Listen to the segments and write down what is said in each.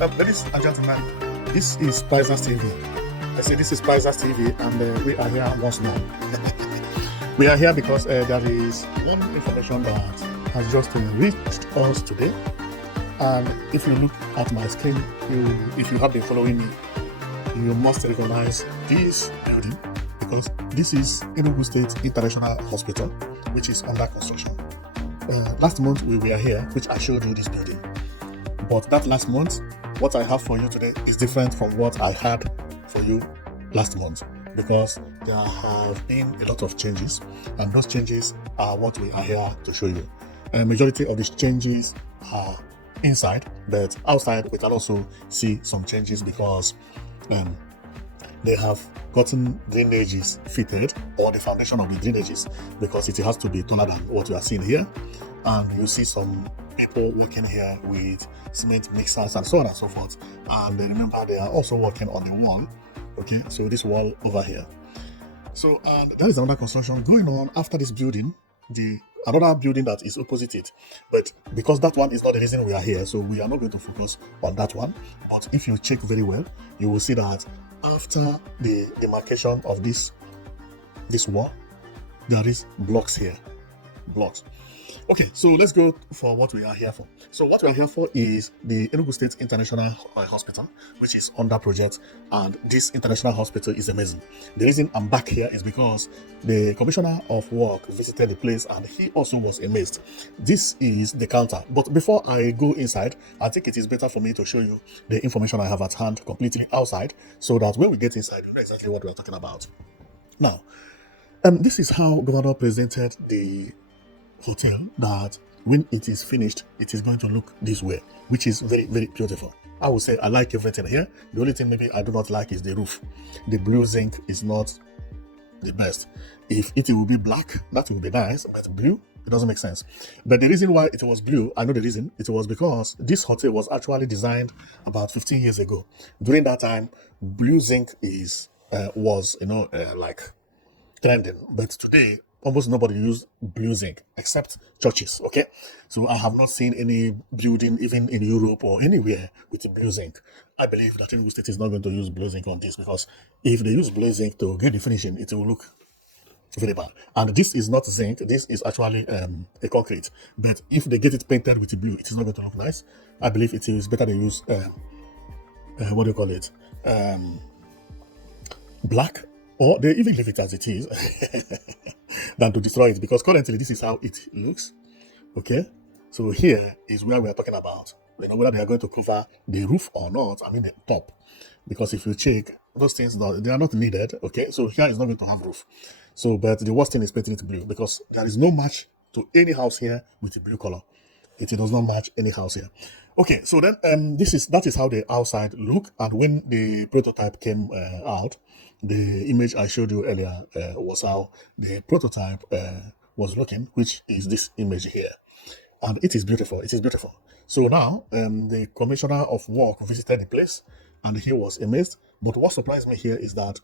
Ladies and gentlemen, this is Prizers TV. I say this is Prizers TV, and we are here once more. We are here because there is one information that has just reached us today. And if you look at my screen, if you have been following me, you must recognize this building because this is Enugu State International Hospital, which is under construction. Last month we were here, which I showed you this building. But that last month, what I have for you today is different from what I had for you last month because there have been a lot of changes, and those changes are what we are here to show you. Majority of these changes are inside, but outside we can also see some changes because they have gotten drainages fitted, or the foundation of the drainages, because it has to be taller than what you are seeing here. And you see some people working here with cement mixers and so on and so forth. And remember, they are also working on the wall. Okay, so this wall over here. So, and there is another construction going on after this building, another building that is opposite it. But because that one is not the reason we are here, so we are not going to focus on that one. But if you check very well, you will see that after the demarcation of this wall, there is blocks here. Blocks. Okay, so let's go for what we are here for. So what we are here for is the Enugu State International Hospital, which is under project, and this international hospital is amazing. The reason I'm back here is because the Commissioner of Work visited the place and he also was amazed. This is the counter, but before I go inside, I think it is better for me to show you the information I have at hand completely outside, so that when we get inside, you know exactly what we are talking about. Now, this is how Governor presented the hotel, that when it is finished, it is going to look this way, which is very, very beautiful. I would say I like everything here. The only thing maybe I do not like is the roof. The blue zinc is not the best. If it will be black, that will be nice, but blue, it doesn't make sense. But the reason why it was blue, I know the reason. It was because this hotel was actually designed about 15 years ago. During that time, blue zinc was like trending, but today almost nobody use blue zinc except churches. Okay, so I have not seen any building even in Europe or anywhere with blue zinc. I believe that Enugu State is not going to use blue zinc on this, because if they use blue zinc to get the finishing, it will look very bad. And this is not zinc, this is actually a concrete. But if they get it painted with blue, it is not going to look nice. I believe it is better to use what do you call it, black, or they even leave it as it is than to destroy it, because currently this is how it looks. Okay, so here is where we are talking about, whether they are going to cover the roof or not. I mean the top, because if you check those things, they are not needed. Okay, so here is not going to have roof. So, but the worst thing is painting it blue, because there is no match to any house here with the blue color. It does not match any house here. Okay, so then that is how the outside look. And when the prototype came out, the image I showed you earlier was how the prototype was looking, which is this image here. And it is beautiful. It is beautiful. So now the Commissioner of Work visited the place and he was amazed. But what surprised me here is that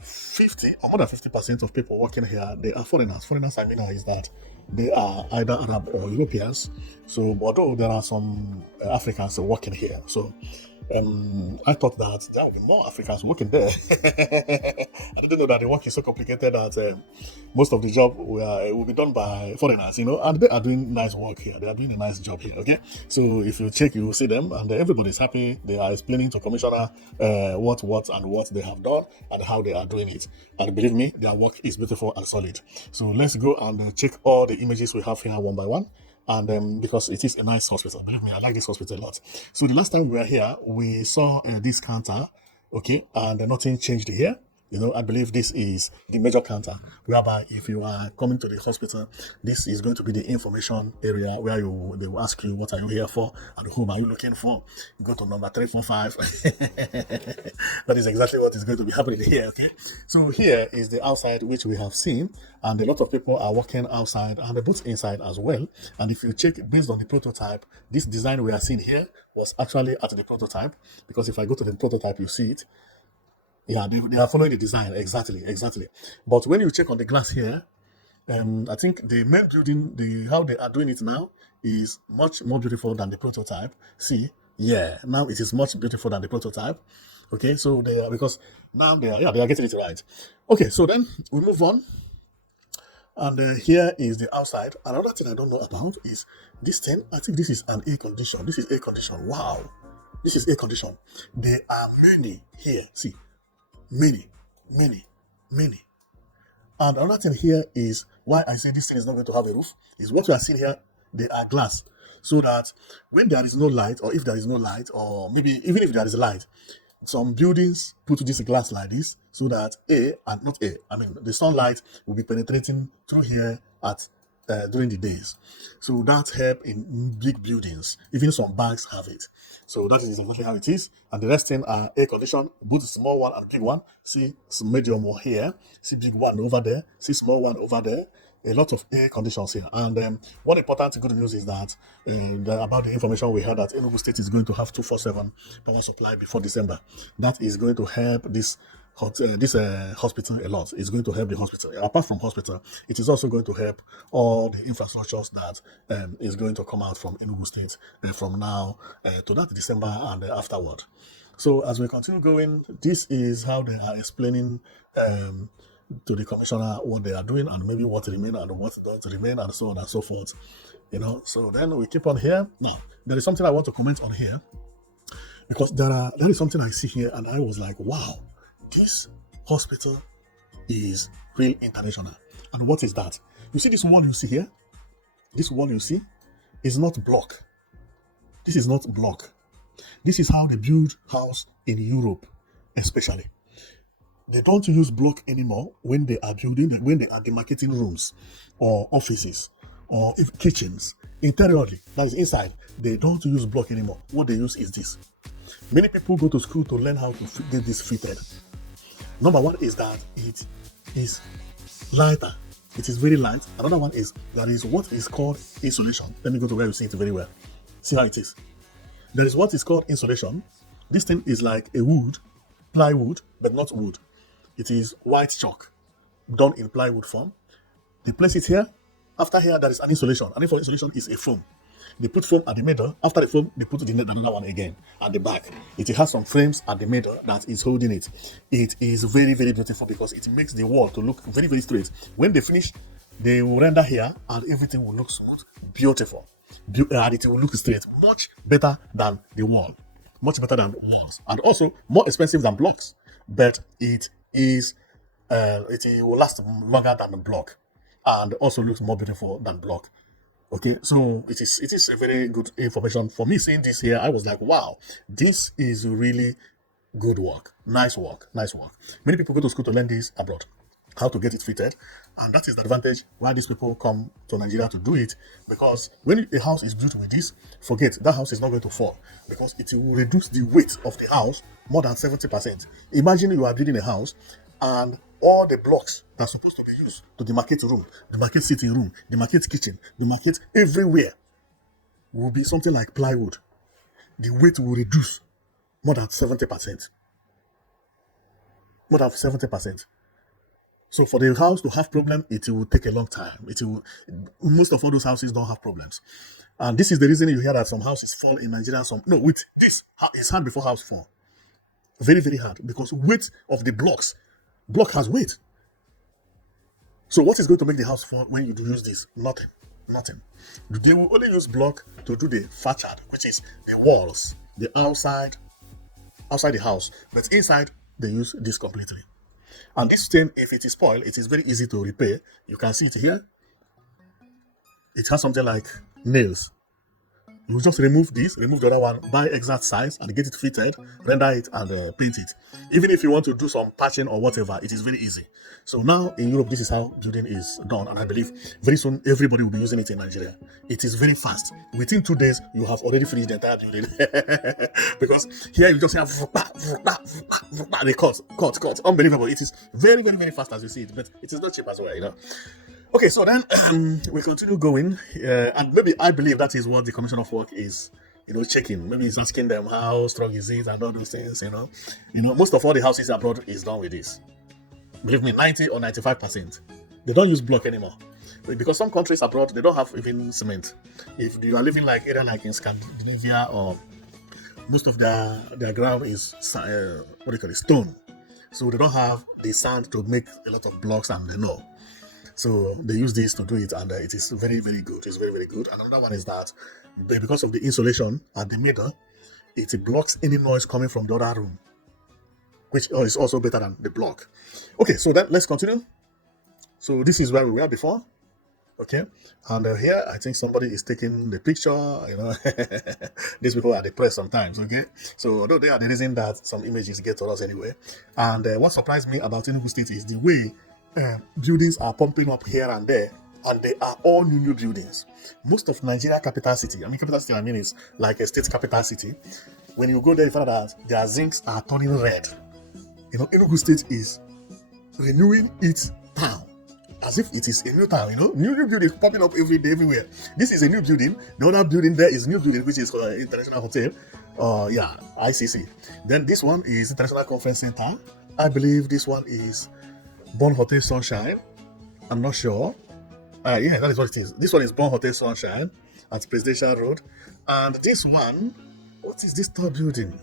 50 or more than 50% of people working here, they are foreigners. Foreigners, I mean, is that they are either Arab or Europeans. So, although there are some Africans working here, so I thought that there would be more Africans working there. I didn't know that the work is so complicated that most of the job will be done by foreigners, and they are doing nice work here. They are doing a nice job here, okay? So if you check, you will see them, and everybody's happy. They are explaining to Commissioner what they have done and how they are doing it. And believe me, their work is beautiful and solid. So let's go and check all the images we have here one by one. And because it is a nice hospital, believe me, I like this hospital a lot. So the last time we were here, we saw this counter, okay, and nothing changed here. I believe this is the major counter, whereby if you are coming to the hospital, this is going to be the information area where they will ask you, what are you here for and whom are you looking for? Go to number 345. That is exactly what is going to be happening here, okay? So here is the outside, which we have seen, and a lot of people are working outside and both inside as well. And if you check based on the prototype, this design we are seeing here was actually at the prototype, because if I go to the prototype, you see it. Yeah, they are following the design exactly. But when you check on the glass here, I think the main building, how they are doing it now, is much more beautiful than the prototype. See, Yeah, now it is much beautiful than the prototype. Okay, so they are, because now they are getting it right. Okay, so then we move on, and here is the outside. Another thing I don't know about is this thing. I think this is an air condition. This is air condition. Wow, this is air condition. There are many here. See, many, many, many. And another thing here is why I say this thing is not going to have a roof is what we are seeing here, they are glass. So that when there is no light, or if there is no light, or maybe even if there is light, some buildings put this glass like this so that I mean the sunlight will be penetrating through here at during the days. So that help in big buildings. Even some banks have it. So that is exactly how it is. And the rest thing are air condition, both the small one and big one. See some medium one here. See big one over there. See small one over there. A lot of air conditions here. And one important good news is that about the information we had that Enugu State is going to have 247 power supply before December. That is going to help this hospital a lot. It's going to help the hospital. Apart from hospital, it is also going to help all the infrastructures that is going to come out from Enugu State from now to that December and afterward. So as we continue going, this is how they are explaining to the commissioner what they are doing and maybe what remain and what don't remain and so on and so forth. So then we keep on here. Now, there is something I want to comment on here because there is something I see here and I was like, wow, this hospital is real international. And what is that? You see this wall you see here? This wall you see is not block. This is not block. This is how they build house in Europe, especially. They don't use block anymore when they are demarcating rooms or offices or kitchens. Interiorly, that is inside, they don't use block anymore. What they use is this. Many people go to school to learn how to get this fitted. Number one is that it is lighter. It is very light. Another one is that is what is called insulation. Let me go to where you see it very well. See how it is. There is what is called insulation. This thing is like a plywood, but not wood. It is white chalk done in plywood form. They place it here. After here, there is an insulation. And for insulation is a foam. They put foam at the middle. After the foam, they put another one again at the back. It has some frames at the middle that is holding it. It is very, very beautiful because it makes the wall to look very, very straight. When they finish, they will render here and everything will look smooth, beautiful. And it will look straight. Much better than the wall. Much better than walls. And also more expensive than blocks. But it will last longer than the block. And also looks more beautiful than block. Okay, so it is a very good information for me. Seeing this here, I was like, wow, this is really good work. Nice work. Many people go to school to learn this abroad, how to get it fitted, and that is the advantage why these people come to Nigeria to do it. Because when a house is built with this, forget that house is not going to fall because it will reduce the weight of the house more than 70%. Imagine you are building a house and all the blocks that are supposed to be used to demarcate room, demarcate sitting room, demarcate kitchen, demarcate everywhere will be something like plywood. The weight will reduce more than 70%. More than 70%. So for the house to have problem, it will take a long time. Most of all those houses don't have problems. And this is the reason you hear that some houses fall in Nigeria. With this, it's hard before house fall. Very, very hard because weight of the blocks. Block has weight. So what is going to make the house fall when you use this? Nothing. They will only use block to do the facade, which is the walls, the outside the house. But inside, they use this completely. And this thing, if it is spoiled, it is very easy to repair. You can see it here. It has something like nails. You just remove the other one, buy exact size and get it fitted, render it and paint it. Even if you want to do some patching or whatever, it is very easy. So now in Europe, this is how building is done. And I believe very soon everybody will be using it in Nigeria. It is very fast. Within 2 days, you have already finished the entire building. Because here you just have they cut. Unbelievable. It is very, very, very fast as you see it, but it is not cheap as well, Okay, so then we continue going, and maybe I believe that is what the Commission of Work is, checking. Maybe it's asking them how strong is it and all those things. Most of all the houses abroad is done with this. Believe me, 90 or 95%. They don't use block anymore because some countries abroad they don't have even cement. If you are living like in Scandinavia or Most of their ground is what do you call it, stone. So they don't have the sand to make a lot of blocks and so they use this to do it, and it is very, very good. It's very, very good. And another one is that because of the insulation at the middle, it blocks any noise coming from the other room, which is also better than the block. Okay, so then let's continue. So this is where we were before. Okay, and here I think somebody is taking the picture. These people are the press sometimes. Okay, so although they are the reason that some images get to us anyway. And what surprised me about Enugu State is the way buildings are pumping up here and there, and they are all new buildings. Most of Nigeria capital city, capital city I mean is like a state capital city. When you go there, you find out that their zincs are turning red. Enugu State is renewing its town as if it is a new town. New buildings popping up every day, everywhere. This is a new building. The other building there is a new building, which is International Hotel. ICC. Then this one is International Conference Center. I believe this one is Bon Hotel Sunshine. I'm not sure. Yeah, that is what it is. This one is Bon Hotel Sunshine at Presidential Road. And this one, what is this third building?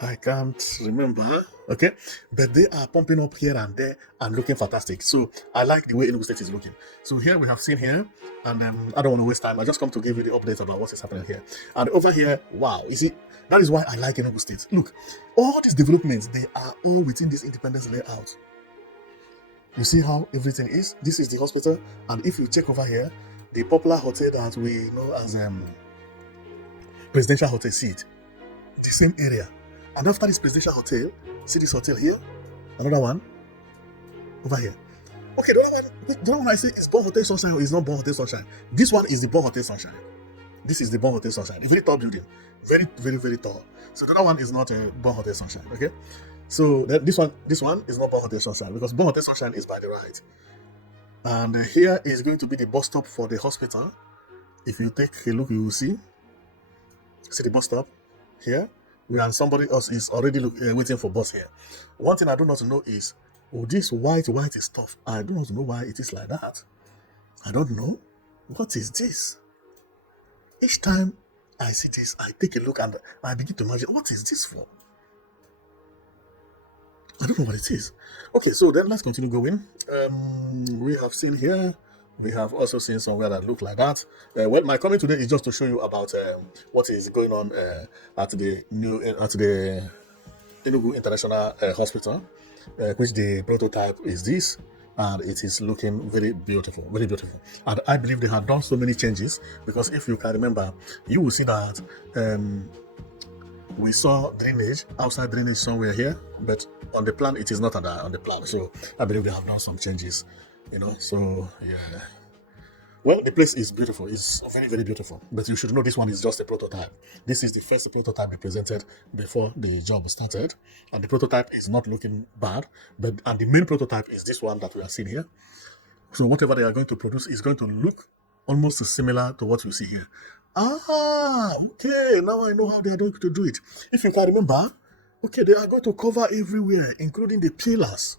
I can't remember. Okay, but they are pumping up here and there and looking fantastic. So I like the way Enugu State is looking. So here we have seen here, and I don't want to waste time. I just come to give you the update about what is happening here. And over here, wow, you see, that is why I like Enugu State. Look, all these developments, they are all within this independence layout. You see how everything is? This is the hospital, and if you check over here, the popular hotel that we know as Presidential Hotel seat, the same area. And after this Presidential Hotel, see this hotel here? Another one over here. Okay, the other one I say is Bon Hotel Sunshine or is not Bon Hotel Sunshine. This one is the Bon Hotel Sunshine. This is the Bon Hotel Sunshine. A very tall building. Very, very, very tall. So the other one is not a Bon Hotel Sunshine. Okay? So this one is not Bon Hotel Sunshine because Bon Hotel Sunshine is by the right. And here is going to be the bus stop for the hospital. If you take a look, you will see the bus stop here. And somebody else is already waiting for bus here. One thing I do not know is, this white stuff. I do not know why it is like that. I don't know. What is this? Each time I see this, I take a look and I begin to imagine, what is this for? I don't know what it is. Okay, so then let's continue going. We have seen here. We have also seen somewhere that look like that. Well, my comment today is just to show you about what is going on at the Enugu International Hospital, which the prototype is this, and it is looking very beautiful, very beautiful. And I believe they have done so many changes because if you can remember, you will see that we saw drainage, outside drainage somewhere here, but on the plan it is not on the plan. So I believe they have done some changes. So yeah. Well, the place is beautiful. It's very, very beautiful. But you should know this one is just a prototype. This is the first prototype they presented before the job started. And the prototype is not looking bad. And the main prototype is this one that we are seeing here. So whatever they are going to produce is going to look almost similar to what you see here. Okay. Now I know how they are going to do it. If you can remember, okay, they are going to cover everywhere, including the pillars.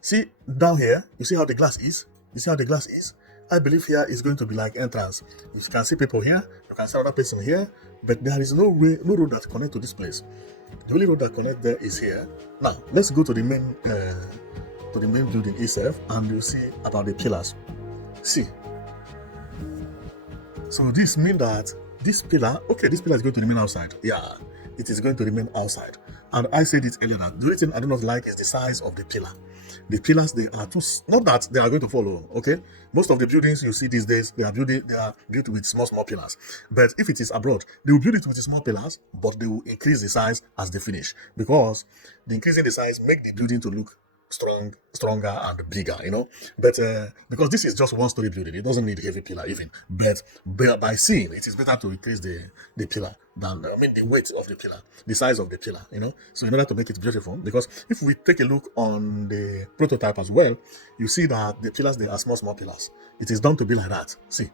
See, down here, you see how the glass is? I believe here is going to be like entrance. You can see people here, you can see another person here, but there is no road that connects to this place. The only road that connects there is here. Now, let's go to the main building itself, and you'll see about the pillars. See. So this means that this pillar is going to remain outside. Yeah, it is going to remain outside. And I said it earlier that the only thing I do not like is the size of the pillar. The pillars, they are too, not that they are going to follow, okay? Most of the buildings you see these days, they are built with small pillars. But if it is abroad, they will build it with small pillars, but they will increase the size as they finish. Because the increasing the size make the building to look stronger and bigger, But because this is just one-story building, it doesn't need heavy pillar even. But by seeing, it is better to increase the pillar than the weight of the pillar, the size of the pillar, So in order to make it beautiful, because if we take a look on the prototype as well, you see that the pillars, they are small pillars. It is done to be like that. See,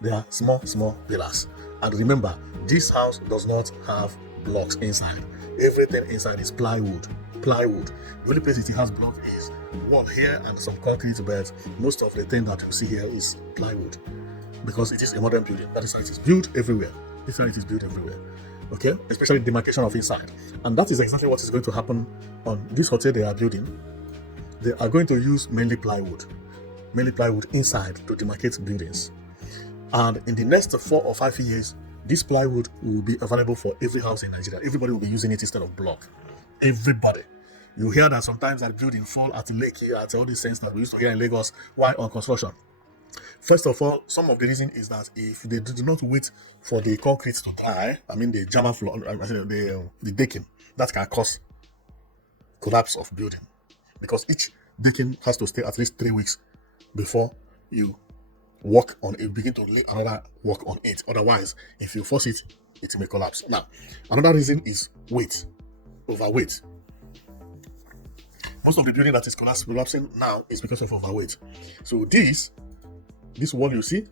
they are small pillars. And remember, this house does not have blocks inside. Everything inside is plywood. The only place it has block is wall here and some concrete, but most of the thing that you see here is plywood because it is a modern building. That is how it is built everywhere. This is how it is built everywhere. Okay, especially demarcation of inside. And that is exactly what is going to happen on this hotel they are building. They are going to use mainly plywood inside to demarcate buildings. And in the next 4 or 5 years, this plywood will be available for every house in Nigeria. Everybody will be using it instead of block. Everybody. You hear that sometimes that building fall at the lake here, at all these things that we used to hear in Lagos while on construction. First of all, some of the reason is that if they do not wait for the concrete to dry, I mean the German floor, the decking, that can cause collapse of building, because each decking has to stay at least 3 weeks before you work on it, begin to lay another work on it. Otherwise, if you force it, it may collapse. Now, another reason is weight, overweight. Most of the building that is collapsing now is because of overweight. So this wall you see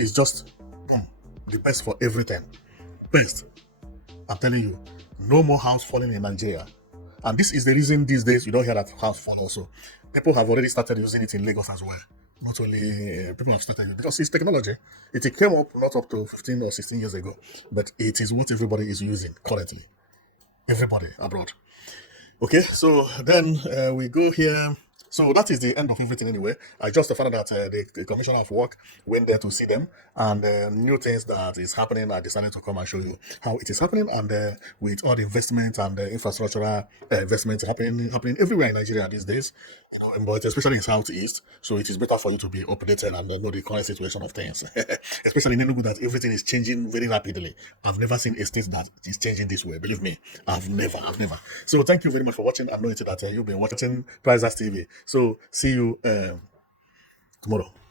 is just boom, the best for everything. Best. I'm telling you, no more house falling in Nigeria. And this is the reason these days you don't hear that house fall also. People have already started using it in Lagos as well. Not only people have started, because it's technology. It came up not up to 15 or 16 years ago, but it is what everybody is using currently. Everybody abroad. Okay, so then we go here. So that is the end of everything anyway. I just found out that the Commissioner of Work went there to see them, and new things that is happening. I decided to come and show you how it is happening, and with all the investment and infrastructural investments happening everywhere in Nigeria these days, but especially in Southeast. So it is better for you to be updated and know the current situation of things, especially in Enugu, that everything is changing very rapidly. I've never seen a state that is changing this way. Believe me, I've never. So thank you very much for watching. I know that you've been watching Prizers TV. So see you tomorrow.